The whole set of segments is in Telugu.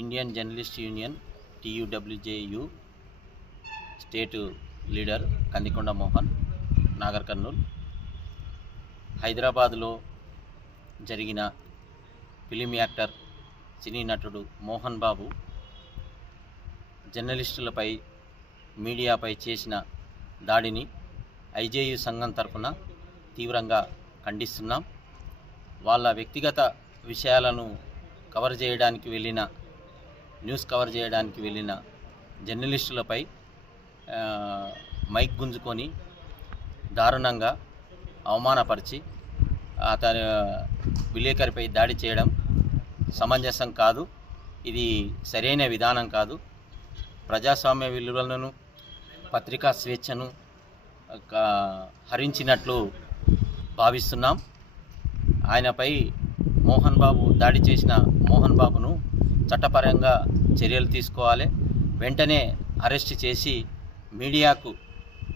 Indian journalist union TUWJU state leader Kandikonda Mohan, Nagar Kurnool. హైదరాబాద్లో జరిగిన ఫిలిం యాక్టర్ సినీ నటుడు మోహన్ బాబు జర్నలిస్టులపై మీడియాపై చేసిన దాడిని IJU సంఘం తరఫున తీవ్రంగా ఖండిస్తున్నాం. వాళ్ళ వ్యక్తిగత విషయాలను న్యూస్ కవర్ చేయడానికి వెళ్ళిన జర్నలిస్టులపై మైక్ గుంజుకొని దారుణంగా అవమానపరిచి అతని విలేకరిపై దాడి చేయడం సమంజసం కాదు. ఇది సరైన విధానం కాదు. ప్రజాస్వామ్య విలువలను, పత్రికా స్వేచ్ఛను హరించినట్లు భావిస్తున్నాం. ఆయనపై దాడి చేసిన మోహన్ బాబును చట్టపరంగా చర్యలు తీసుకోవాలి. వెంటనే అరెస్ట్ చేసి మీడియాకు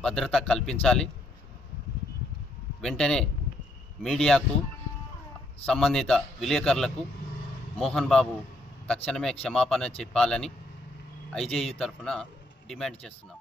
భద్రత కల్పించాలి. వెంటనే మీడియాకు, సంబంధిత విలేకరులకు మోహన్ బాబు తక్షణమే క్షమాపణ చెప్పాలని IJU తరఫున డిమాండ్ చేస్తున్నాం.